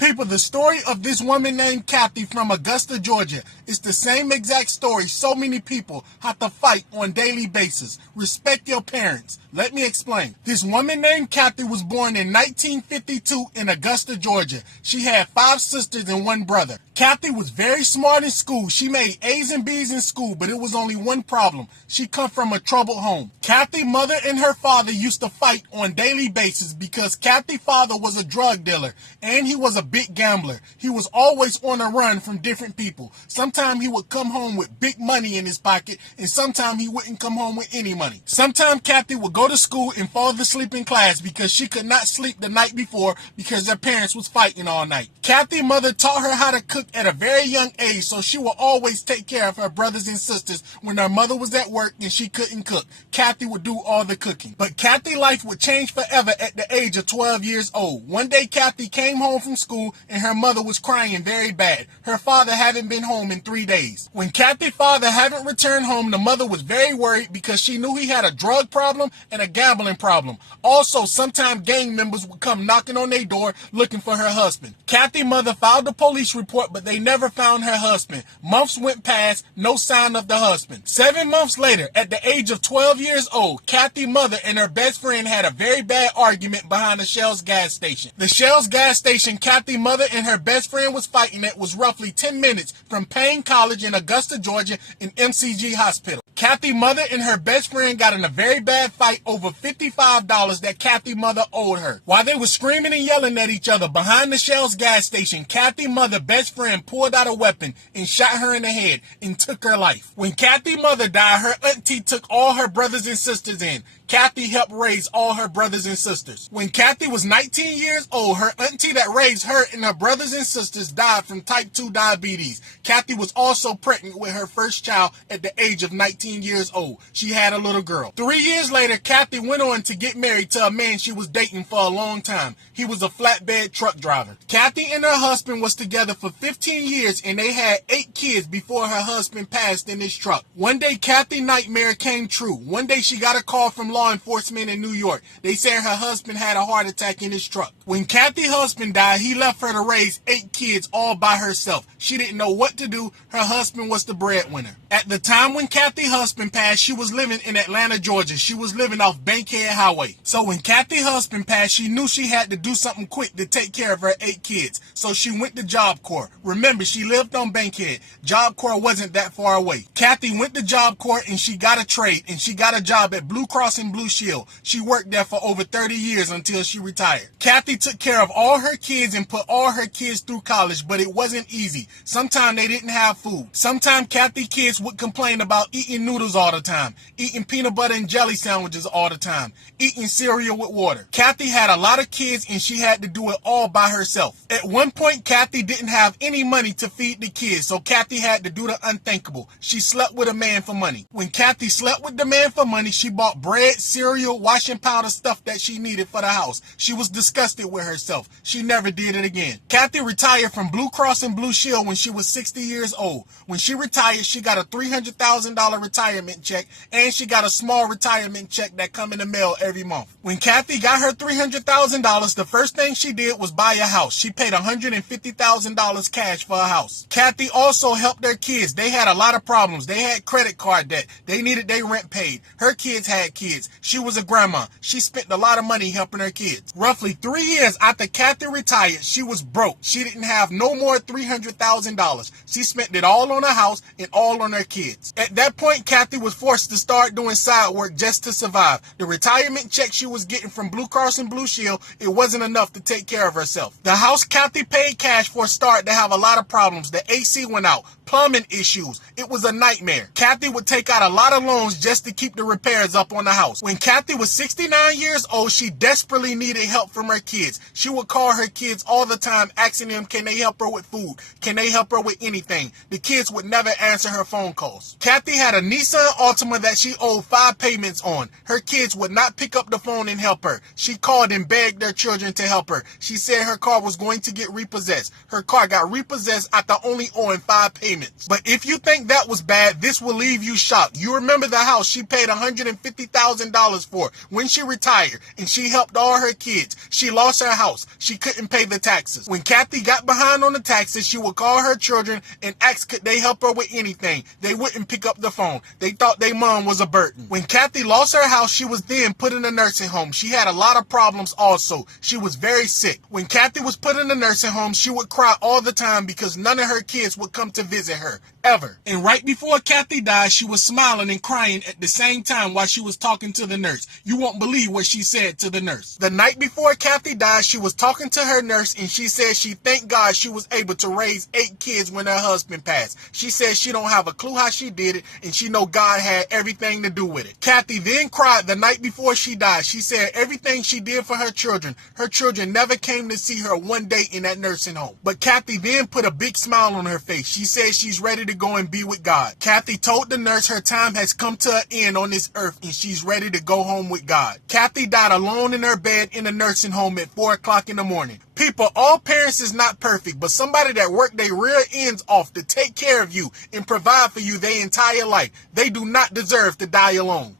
People, the story of this woman named Kathy from Augusta, Georgia is the same exact story so many people have to fight on a daily basis. Respect your parents. Let me explain. This woman named Kathy was born in 1952 in Augusta, Georgia. She had 5 sisters and 1 brother. Kathy was very smart in school. She made A's and B's in school, but it was only one problem. She come from a troubled home. Kathy's mother and her father used to fight on a daily basis because Kathy's father was a drug dealer and he was a big gambler. He was always on a run from different people. Sometimes he would come home with big money in his pocket, and sometimes he wouldn't come home with any money. Sometimes Kathy would go to school and fall asleep in class because she could not sleep the night before because their parents was fighting all night. Kathy's mother taught her how to cook at a very young age, so she would always take care of her brothers and sisters when her mother was at work and she couldn't cook. Kathy would do all the cooking. But Kathy's life would change forever at the age of 12 years old. One day Kathy came home from school and her mother was crying very bad. Her father hadn't been home in 3 days. When Kathy's father hadn't returned home, the mother was very worried because she knew he had a drug problem and a gambling problem. Also, sometimes gang members would come knocking on their door looking for her husband. Kathy's mother filed a police report, but they never found her husband. Months went past, no sign of the husband. 7 months later, at the age of 12 years old, Kathy's mother and her best friend had a very bad argument behind the Shell's gas station. The Shell's gas station Kathy's mother and her best friend was fighting at was roughly 10 minutes from Payne College in Augusta, Georgia, and MCG Hospital. Kathy's mother and her best friend got in a very bad fight over $55 that Kathy's mother owed her. While they were screaming and yelling at each other behind the Shell's gas station, Kathy's mother's best friend pulled out a weapon and shot her in the head and took her life. When Kathy's mother died, her auntie took all her brothers and sisters in. Kathy helped raise all her brothers and sisters. When Kathy was 19 years old, her auntie that raised her and her brothers and sisters died from type 2 diabetes. Kathy was also pregnant with her first child at the age of 19 years old. She had a little girl. 3 years later, Kathy went on to get married to a man she was dating for a long time. He was a flatbed truck driver. Kathy and her husband was together for 15 years and they had 8 kids before her husband passed in his truck. One day, Kathy's nightmare came true. One day, she got a call from law enforcement in New York. They said her husband had a heart attack in his truck. When Kathy's husband died, he left her to raise 8 kids all by herself. She didn't know what to do. Her husband was the breadwinner. At the time when Kathy's husband passed, she was living in Atlanta, Georgia. She was living off Bankhead Highway. So when Kathy's husband passed, she knew she had to do something quick to take care of her 8 kids. So she went to Job Corps. Remember, she lived on Bankhead. Job Corps wasn't that far away. Kathy went to Job Corps and she got a trade and she got a job at Blue Cross and Blue Shield. She worked there for over 30 years until she retired. Kathy took care of all her kids and put all her kids through college, but it wasn't easy. Sometimes they didn't have food. Sometimes Kathy's kids would complain about eating noodles all the time, eating peanut butter and jelly sandwiches all the time, eating cereal with water. Kathy had a lot of kids and she had to do it all by herself. At one point, Kathy didn't have any money to feed the kids, so Kathy had to do the unthinkable. She slept with a man for money. When Kathy slept with the man for money, she bought bread, cereal, washing powder, stuff that she needed for the house. She was disgusted with herself. She never did it again. Kathy retired from Blue Cross and Blue Shield when she was 60 years old. When she retired, she got a $300,000 retirement check and she got a small retirement check that come in the mail every month. When Kathy got her $300,000, the first thing she did was buy a house. She paid $150,000 cash for a house. Kathy also helped their kids. They had a lot of problems. They had credit card debt. They needed their rent paid. Her kids had kids. She was a grandma. She spent a lot of money helping her kids. Roughly 3 years after Kathy retired, she was broke. She didn't have no more $300,000. She spent it all on her house and all on her kids. At that point, Kathy was forced to start doing side work just to survive. The retirement check she was getting from Blue Cross and Blue Shield, it wasn't enough to take care of herself. The house Kathy paid cash for started to have a lot of problems. The AC went out, plumbing issues. It was a nightmare. Kathy would take out a lot of loans just to keep the repairs up on the house. When Kathy was 69 years old, she desperately needed help from her kids. She would call her kids all the time asking them, can they help her with food? Can they help her with anything? The kids would never answer her phone calls. Kathy had a Nissan Altima that she owed 5 payments on. Her kids would not pick up the phone and help her. She called and begged their children to help her. She said her car was going to get repossessed. Her car got repossessed after only owing 5 payments. payments. But if you think that was bad, this will leave you shocked. You remember the house she paid $150,000 for when she retired, and she helped all her kids. She lost her house. She couldn't pay the taxes. When Kathy got behind on the taxes, she would call her children and ask could they help her with anything. They wouldn't pick up the phone. They thought their mom was a burden. When Kathy lost her house, she was then put in a nursing home. She had a lot of problems also. She was very sick. When Kathy was put in a nursing home, she would cry all the time because none of her kids would come to visit her, ever. And right before Kathy died, she was smiling and crying at the same time while she was talking to the nurse. You won't believe what she said to the nurse. The night before Kathy died, she was talking to her nurse, and she said she thanked God she was able to raise 8 kids when her husband passed. She said she don't have a clue how she did it, and she know God had everything to do with it. Kathy then cried the night before she died. She said everything she did for her children never came to see her one day in that nursing home. But Kathy then put a big smile on her face. She said she's ready to go and be with God. Kathy told the nurse her time has come to an end on this earth and she's ready to go home with God. Kathy died alone in her bed in a nursing home at 4 o'clock in the morning. People, all parents is not perfect, but somebody that worked their real ends off to take care of you and provide for you their entire life, they do not deserve to die alone.